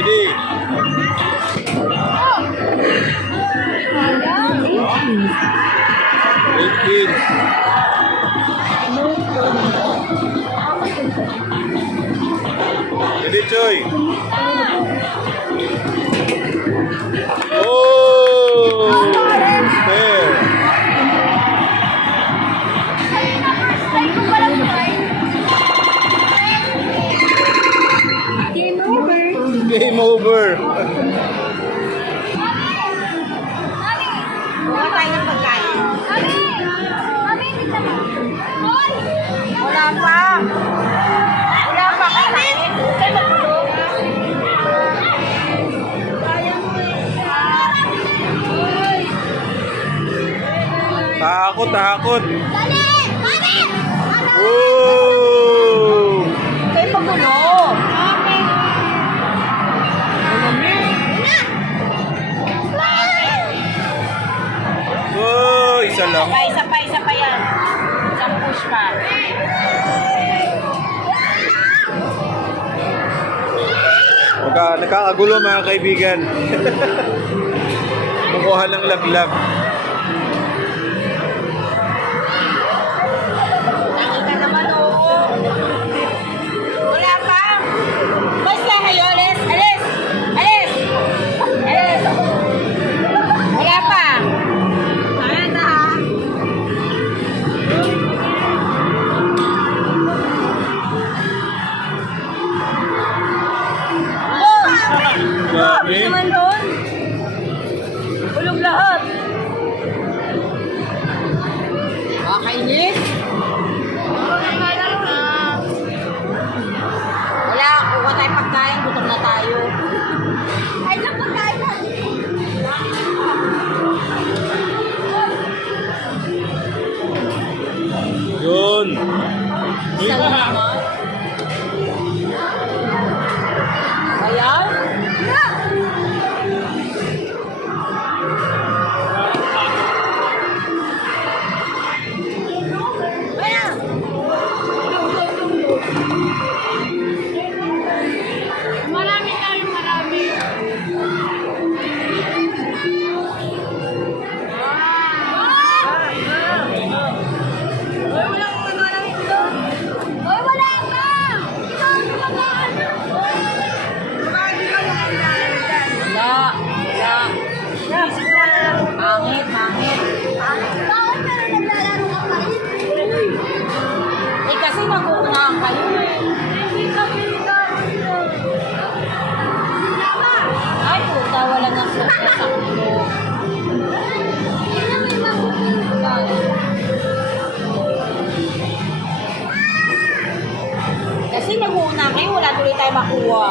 Ready? Eighteen. Ready, Choy? Oh! Fair. Game over. Wala tayo ng pagkain. Wala pa. Wala pa kain. Takot, takot. Oh! Kayo pagulo. Oh, isa lang. Isa pa yan. Isang push pa. Nakakagulo mga kaibigan. Makuha ng laglag. Nakita naman oo. Wala pa. Basta kayo, alis. Alis. Alis. Alis. Wala pa. Ayan na ha. Grabe. Naman doon. Ulog lahat. Makakainis. Wala, kuha tayo pagkain, gutom na tayo. Ay, lang pagkain na. Yun. Isa lang naman. Ayan. Ayan. Marami tayo, marami. Pangit, pangit. Eh kasi mag-uunahan kayo eh. Ay puta, wala na suka sa ulo. Kasi mag-uunahan kayo, wala tuloy tayo makuha.